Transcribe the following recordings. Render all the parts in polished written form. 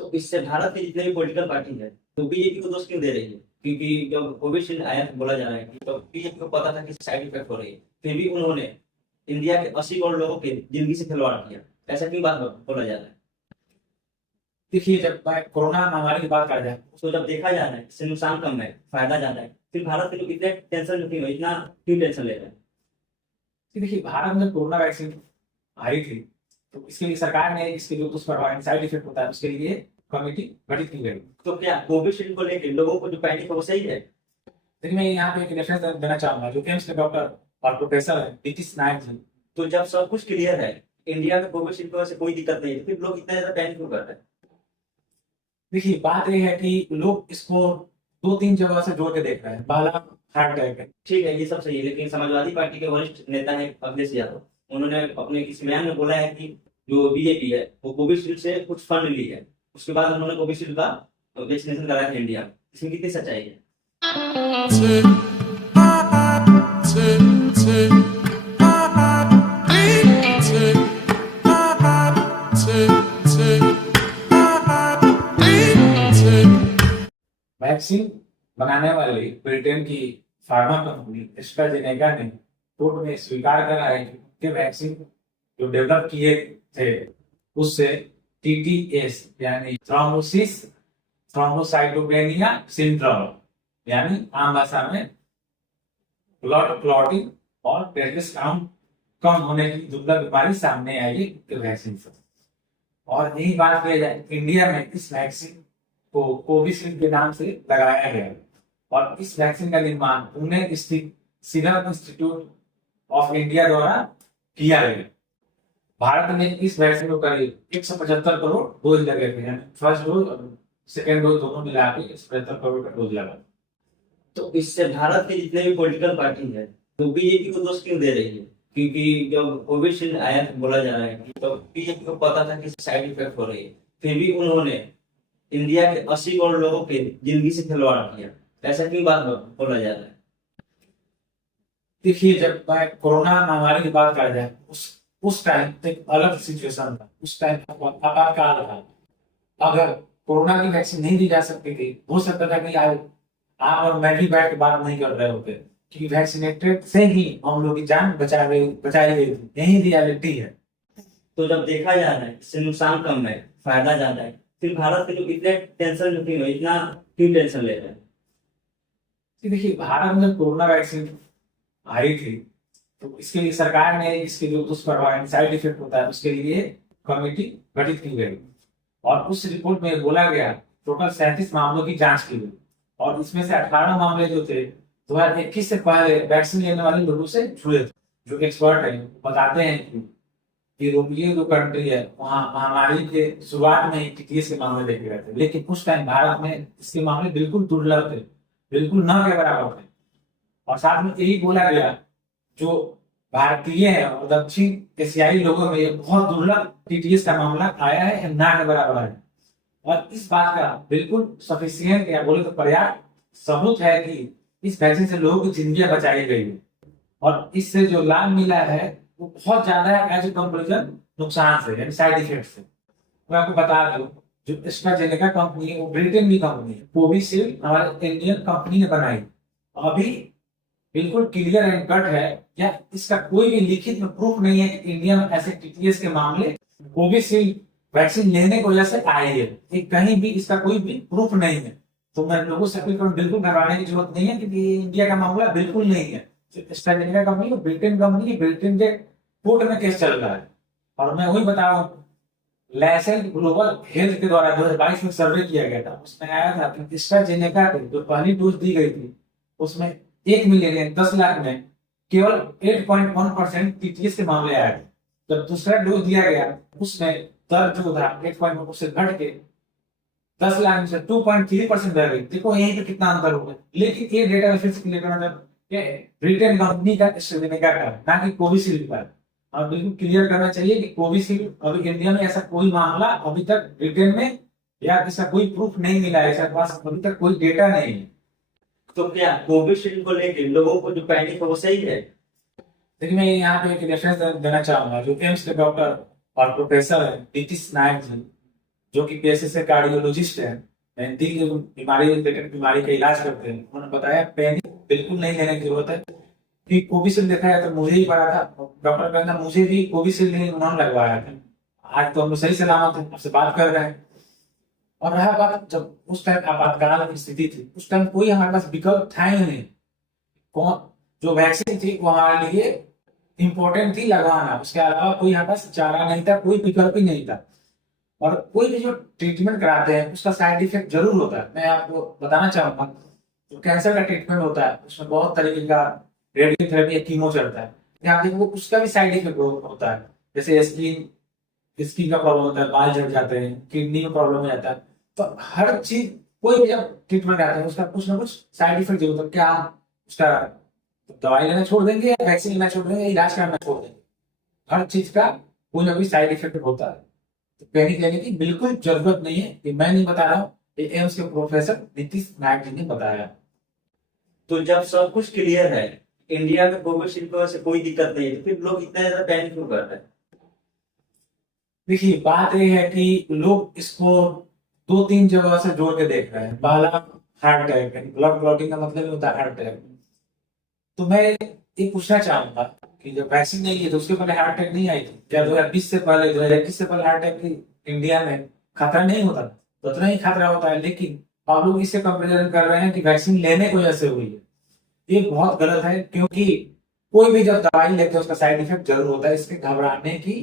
तो इससे भारत के जितने भी पॉलिटिकल पार्टी है तो बीजेपी को दोष क्यों दे रही है? क्योंकि जब कोविशील्ड आया तो बोला जा रहा है कि तो बीजेपी को पता था कि साइड इफेक्ट हो रही है, फिर भी उन्होंने इंडिया के 80 करोड़ लोगों की जिंदगी से खिलवाड़ किया। ऐसा क्यों बात बोला जा रहा है? देखिए, जब कोरोना महामारी की बात करा जाए तो जब देखा जा रहा है इससे नुकसान कम है, फायदा ज्यादा है, फिर भारत के लोग इतने टेंशन में क्यों है? इतना क्यों टेंशन ले रहे हैं? कि देखिए, भारत में कोरोना वैक्सीन आई थी तो इसके लिए सरकार ने इसके जो दुष्प्रभाव साइड इफेक्ट होता है उसके लिए कमेटी गठित की गई। तो क्या कोविशील्ड को लेकर लोगों को जो पैनिक है वो सही है? लेकिन मैं यहाँ पे एक रेफरेंस देना चाहूंगा, जो एम्स के डॉक्टर और प्रोफेसर है नीतीश नायक जी। तो जब सब कुछ क्लियर है, इंडिया में कोविशील्ड की वजह से कोई दिक्कत नहीं है, फिर लोग इतना ज्यादा पैनिक क्यों कर रहे हैं? देखिए, बात यह है कि लोग इसको दो तीन जगह से जोड़ के देख रहे हैं। पहला, हार्ट अटैक है। ठीक है, ये सब सही है, लेकिन समाजवादी पार्टी के वरिष्ठ नेता है अखिलेश यादव, उन्होंने अपने किसी बयान में बोला है कि जो बीजेपी है वो कोविशील्ड से कुछ फंड ली है, उसके बाद उन्होंने कोविशील्ड का वैक्सीनेशन कराया था इंडिया में। इसमें कितनी सच्चाई है? वैक्सीन बनाने वाली ब्रिटेन की फार्मा कंपनी एस्ट्राजेनेका ने कोर्ट में स्वीकार करा है कि उनके वैक्सीन जो डेवलप किए थे उससे टीटीएस यानी थ्रोम्बोसिस थ्रोम्बोसाइटोपेनिया सिंड्रोम यानी आम भाषा में ब्लड क्लॉटिंग और प्लेटलेट्स काउंट कम होने की दुर्लभ बीमारी सामने आई है वैक्सीन से। और यही बात किया जाए, इंडिया में इस वैक्सीन को कोविशील्ड के नाम से लगाया गया और इस वैक्सीन का निर्माण पुणे स्थित सीरम इंस्टीट्यूट ऑफ इंडिया द्वारा किया गया। भारत में इस वैक्सीन को करीब 175 करोड़ डोज लगे थे, फर्स्ट डोज और सेकेंड डोज दोनों मिला के 175 करोड़ का डोज लगा। तो इससे भारत के जितने भी पॉलिटिकल पार्टी है तो बीजेपी को दोष क्यों दे रही है? क्योंकि जब कोविशील्ड आया तो बोला जा रहा है कि तो बीजेपी को पता था कि साइड इफेक्ट हो रही है, फिर भी उन्होंने इंडिया के 80 करोड़ लोगों की जिंदगी से खिलवाड़ किया। ऐसा क्यों बात बोला जा रहा है? देखिए, जब कोरोना महामारी की बात करा जाए उस टाइम एक अलग सिचुएशन था। उस टाइम आपातकाल था। अगर कोरोना की वैक्सीन नहीं दी जा सकती थी, हो सकता था कि आप और मैं भी बैठ के बात नहीं कर रहे होते, क्योंकि वैक्सीनेटेड से ही हम लोग की जान बचाई गई थी। यही रियलिटी है। तो जब देखा जा रहा है इससे नुकसान कम है, फायदा ज्यादा है, फिर भारत के लोग इतने टेंशन में क्यों है? इतना क्यों टेंशन ले रहे हैं? देखिए, भारत में कोरोना वैक्सीन आई थी तो इसके लिए सरकार ने इसके जो दुष्प्रभाव साइड इफेक्ट होता है उसके लिए कमेटी गठित की गई और उस रिपोर्ट में बोला गया टोटल 37 मामलों की जांच की गई और इसमें से 18 मामले जो थे 2021 से पहले वैक्सीन लेने वाले लोगों से जुड़े थे। जो एक्सपर्ट है बताते हैं कि यूरोपीय जो कंट्री है वहाँ महामारी के शुरुआत में ही टीटीएस के मामले देखे गए थे, लेकिन उस टाइम भारत में इसके मामले बिल्कुल दुर्लभ थे, बिल्कुल न के बराबर थे। और साथ में यही बोला गया जो भारतीय है और दक्षिण एशियाई लोगों में बहुत दुर्लभ टीटीएस का मामला आया है, ना के बराबर है। और इस बात का बिल्कुल सफिशिएंट या बोले तो पर्याप्त सबूत है कि इस वैक्सीन से लोगों की जिंदगी बचाई गई है और इससे जो लाभ मिला है वो बहुत ज्यादा है एज ए कंपेरिजन नुकसान से, यानी साइड इफेक्ट से। मैं आपको बता दूं, जो एस्ट्राजेनेका कंपनी है वो ब्रिटेन की कंपनी है। कोविशील्ड हमारे इंडियन कंपनी ने बनाई। अभी बिल्कुल क्लियर एंड कट है, या इसका कोई भी लिखित में प्रूफ नहीं है कि इंडिया में ऐसे टीटीएस के मामले कोविशील्ड वैक्सीन लेने की वजह से आए हैं। कहीं भी इसका कोई भी प्रूफ नहीं है। तो मैं लोगों से अपील करूं, बिल्कुल घबराने की जरूरत नहीं है क्योंकि इंडिया का मामला बिल्कुल नहीं है। AstraZeneca company Britain company, Britain के कोर्ट में केस चल रहा है। और मैं वही बता रहा हूँ, लैसेंट ग्लोबल हेल्थ के द्वारा 2022 में सर्वे किया गया था, उसमें आया था कि एस्ट्राजेनेका की जो पहली डोज दी गई थी उसमें 1 मिलियन 10 लाख में केवल 8.1% टीटीएस के मामले आए थे। जब दूसरा डोज दिया गया उसमें दर जो था 8.1 से घट के 10 लाख में से 2.3% रह गई। देखो यहीं पे कितना अंतर हो गया। लेकिन ये डेटा फिर से क्लियर करना ब्रिटेन कंपनी का एस्ट्राजेनेका का, ना कि कोविशील्ड का। और बिल्कुल क्लियर करना चाहिए कि कोविशील्ड अभी इंडिया में ऐसा कोई मामला अभी तक ब्रिटेन में या इसका कोई प्रूफ नहीं मिला है, इसके पास अभी तक कोई डेटा नहीं है। तो क्या कोविशील्ड को लेकर लोगों को जो पैनिक है वो सही है? देखिए, मैं यहाँ पे एक रेफरेंस देना चाहूंगा, जो एम्स के डॉक्टर और प्रोफेसर है नीतीश नायक जी। जो कि पेशे से कार्डियोलॉजिस्ट है, दिल की बीमारी रिलेटेड बीमारी का इलाज करते हैं, उन्होंने बताया पैनिक बिल्कुल नहीं लेने की जरूरत है। कि कोविशील्ड देखा है तो मुझे ही पड़ा था, डॉक्टर कहना मुझे भी कोविशील्ड नहीं उन्होंने लगवाया था। आज तो हम सही सलामत है, आपसे बात कर रहे हैं। और रहा बात जब उस टाइम आपातकाल की स्थिति थी, उस टाइम कोई हमारे पास विकल्प था ही नहीं। कौन जो वैक्सीन थी वो हमारे लिए इंपॉर्टेंट थी लगवाना, उसके अलावा कोई हमारे पास चारा नहीं था, कोई विकल्प ही नहीं था। और कोई भी जो ट्रीटमेंट कराते हैं उसका साइड इफेक्ट जरूर होता है। मैं आपको बताना चाहूंगा, जो कैंसर का ट्रीटमेंट होता है उसमें बहुत तरीके का रेडियोथेरेपी या कीमो चलता है, यहाँ देखो उसका भी साइड इफेक्ट होता है। जैसे स्किन का प्रॉब्लम होता है, बाल झड़ जाते हैं, किडनी में प्रॉब्लम हो जाता है। तो हर चीज कोई भी जब ट्रीटमेंट आता है उसका कुछ ना कुछ साइड इफेक्ट जरूर होता है। क्या हम उसका दवाई लेना छोड़ देंगे या वैक्सीन लेना छोड़ देंगे, इलाज कराना छोड़ देंगे? हर चीज का कोई ना कोई साइड इफेक्ट होता है। तो पैनिक लेने की बिल्कुल जरूरत नहीं है, ये मैं नहीं बता रहा हूँ, ये एम्स के प्रोफेसर नीतीश नायक जी ने बताया। तो जब सब कुछ क्लियर है, इंडिया में कोविशील्ड की वजह से कोई दिक्कत नहीं है, तो फिर लोग इतना ज्यादा पैनिक क्यों कर रहे हैं? देखिए बात यह है कि लोग इसको दो तीन जगह से जोड़ के देख रहे हैं। पहला हार्ट अटैक, ब्लड क्लॉटिंग का मतलब ही होता है हार्ट अटैक। तो मैं ये पूछना चाहूंगा कि जब वैक्सीन नहीं है तो उसके पहले हार्ट अटैक नहीं आई थी क्या? 2020 से पहले, 2021 से पहले हार्ट अटैक की इंडिया में खतरा नहीं होता, तो उतना ही खतरा होता है। लेकिन आप लोग इससे कंपेरिजन कर रहे हैं कि वैक्सीन लेने की वजह से हुई है। ये बहुत गलत है, क्योंकि कोई भी जब दवाई लेते हैं उसका साइड इफेक्ट जरूर होता है, इसके घबराने की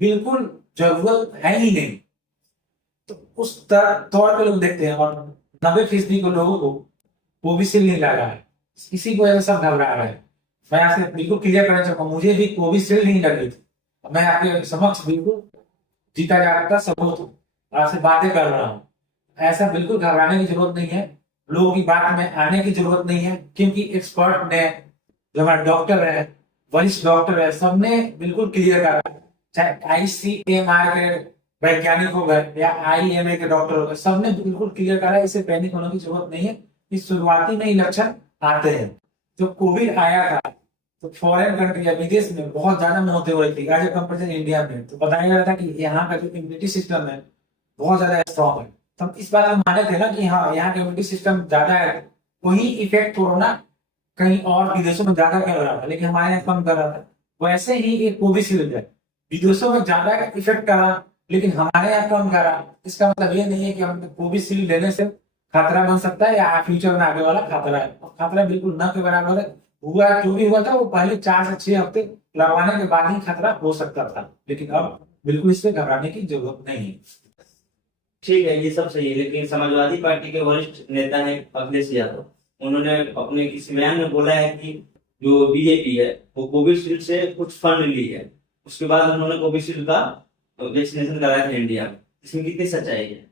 बिल्कुल जरूरत है ही नहीं। तो उस तौर पे लोग देखते हैं, और 90% को लोगों को कोविशील्ड नहीं लगा है, इसी की वजह से सब घबरा रहे हैं। मैं आपसे बिल्कुल क्लियर करना चाहूंगा, मुझे भी कोविशील्ड नहीं लगी थी। मैं आपके समक्ष बिल्कुल जीता जागता सबूत हूँ, आपसे बातें कर रहा हूँ। ऐसा बिल्कुल घबराने की जरूरत नहीं है, लोगों की बात में आने की जरूरत नहीं है, क्योंकि एक्सपर्ट ने, जो हमारे डॉक्टर है, वरिष्ठ डॉक्टर है, सबने बिल्कुल क्लियर करा। चाहे ICMR के वैज्ञानिक हो गए या IMA के डॉक्टर हो गए, सबने बिल्कुल क्लियर करा, इसे पैनिक होने की जरूरत नहीं है। इस शुरुआती में ही लक्षण आते हैं। जब कोविड आया था तो फॉरेन कंट्री या विदेश में बहुत ज्यादा मौतें हो रही थी एज ए कंपेरिजन इंडिया में। तो बताया गया था कि यहाँ का जो इम्यूनिटी सिस्टम है बहुत ज्यादा स्ट्रॉन्ग है। तो हम इस बात को माने थे ना कि हाँ यहाँ का इम्यूनिटी सिस्टम ज्यादा है, वही इफेक्ट कोरोना कहीं और विदेशों में ज्यादा कर रहा था लेकिन हमारे यहाँ कम कर रहा था। वैसे ही एक कोविशील्ड है, विदेशों में ज्यादा इफेक्ट करा लेकिन हमारे यहाँ कम करा। इसका मतलब ये नहीं है कि हम कोविशील्ड लेने से खतरा बन सकता है या फ्यूचर में आगे वाला खतरा है। खतरा बिल्कुल न के बराबर है। हुआ जो भी हुआ था वो पहले 4 से 6 हफ्ते लगवाने के बाद ही खतरा हो सकता था, लेकिन अब बिल्कुल इससे घबराने की जरूरत नहीं है। ठीक है, ये सब सही है, लेकिन समाजवादी पार्टी के वरिष्ठ नेता है अखिलेश यादव, उन्होंने अपने किसी बयान में बोला है कि जो बीजेपी है वो कोविशील्ड से कुछ फंड ली है, उसके बाद उन्होंने कोविशील्ड का वैक्सीनेशन कराया था इंडिया में। इसमें कितनी सच्चाई है?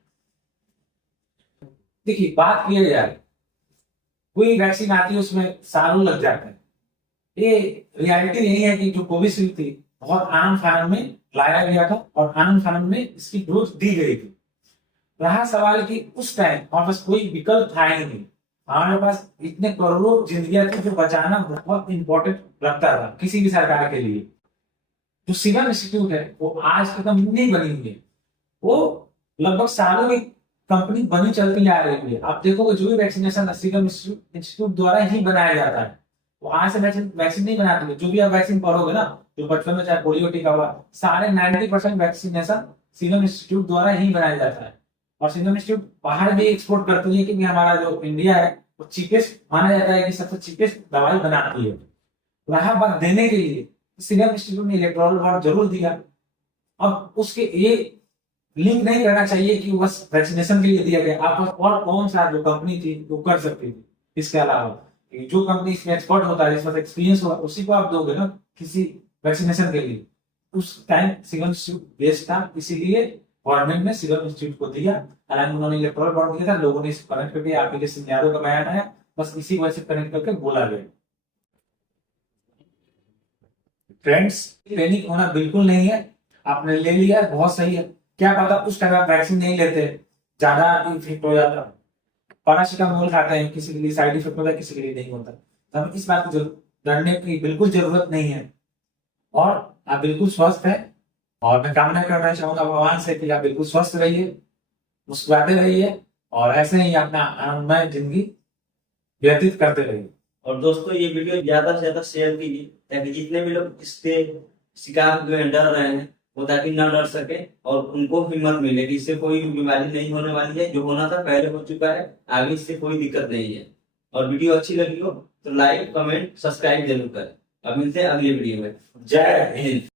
देखिए बात किया जाए, कोई वैक्सीन आती है उसमें सालों लग जाते हैं। ये रियलिटी यही है कि जो कोविशील्ड थी बहुत आनंद फानन में लाया गया था और आनंद फानन में इसकी डोज दी गई थी। रहा सवाल कि उस टाइम हमारे पास कोई विकल्प था ही नहीं। हमारे पास इतने करोड़ों जिंदगियां थी जो बचाना बहुत इंपॉर्टेंट लगता था किसी भी सरकार के लिए। जो सीरम इंस्टीट्यूट है वो आज तक नहीं बनी हुई है, वो लगभग सालों की कंपनी बनी चलती आ रही है। आप देखोगे जो भी वैक्सीनेशन सीरम इंस्टीट्यूट द्वारा ही बनाया जाता है, वो आज से वैक्सीन नहीं बनाते हैं। जो भी आप वैक्सीन पढ़ोगे ना, जो बचपन में चाहे पोलियो टीका हुआ, सारे 90% वैक्सीनेशन सीरम इंस्टीट्यूट द्वारा ही बनाया जाता है। और सीरम इंस्टीट्यूट बाहर भी एक्सपोर्ट करती है, क्योंकि हमारा जो इंडिया है वो चीपेस्ट माना जाता है कि सबसे चीपेस्ट दवाई बनाती है। रहा बात देने के लिए, सीरम इंस्टीट्यूट ने इलेक्ट्रॉल बॉन्ड जरूर दिया। अब उसके ये लिंक नहीं करना चाहिए कि बस वैक्सीनेशन के लिए दिया गया। आप और कौन सा जो कंपनी थी वो कर सकती थी इसके अलावा? जो कंपनी इसमें एक्सपर्ट होता है, जिसमें एक्सपीरियंस होगा, उसी को आप दोगे ना किसी वैक्सीनेशन के लिए। उस टाइम सीरम इंस्टीट्यूट बेस्ट था, इसीलिए गवर्नमेंट ने सीरम इंस्टीट्यूट को दिया। हालांकि उन्होंने इलेक्ट्रॉल बॉन्ड दिया था, लोगों ने इसे कनेक्ट करके एप्लीकेशन यादव का बयान आया, बस इसी वजह से कनेक्ट करके बोला गया। फ्रेंड्स, पैनिक होना बिल्कुल नहीं है। आपने ले लिया बहुत सही है, क्या पता उस टाइम आप वैक्सीन नहीं लेते ज्यादा इफेक्ट हो जाता। पैरासीटामोल खाते हैं, किसी के लिए साइड इफेक्ट होता है, किसी के लिए नहीं होता। तो हमें इस बात की डरने की बिल्कुल जरूरत नहीं है, और आप बिल्कुल स्वस्थ है और मैं कामना करना चाहूंगा भगवान से कि आप बिल्कुल स्वस्थ रहिए, मुस्कुराते रहिए और ऐसे ही अपना आनंदमय जिंदगी व्यतीत करते रहिए। और दोस्तों ये वीडियो ज्यादा से ज्यादा शेयर कीजिए, ताकि जितने भी लोग इसके शिकार में डर रहे हैं वो ताकि ना डर सके और उनको हिम्मत मिले कि इससे कोई बीमारी नहीं होने वाली है, जो होना था पहले हो चुका है, आगे इससे कोई दिक्कत नहीं है। और वीडियो अच्छी लगी हो तो लाइक कमेंट सब्सक्राइब जरूर करें। अब मिलते हैं अगली वीडियो में। जय हिंद।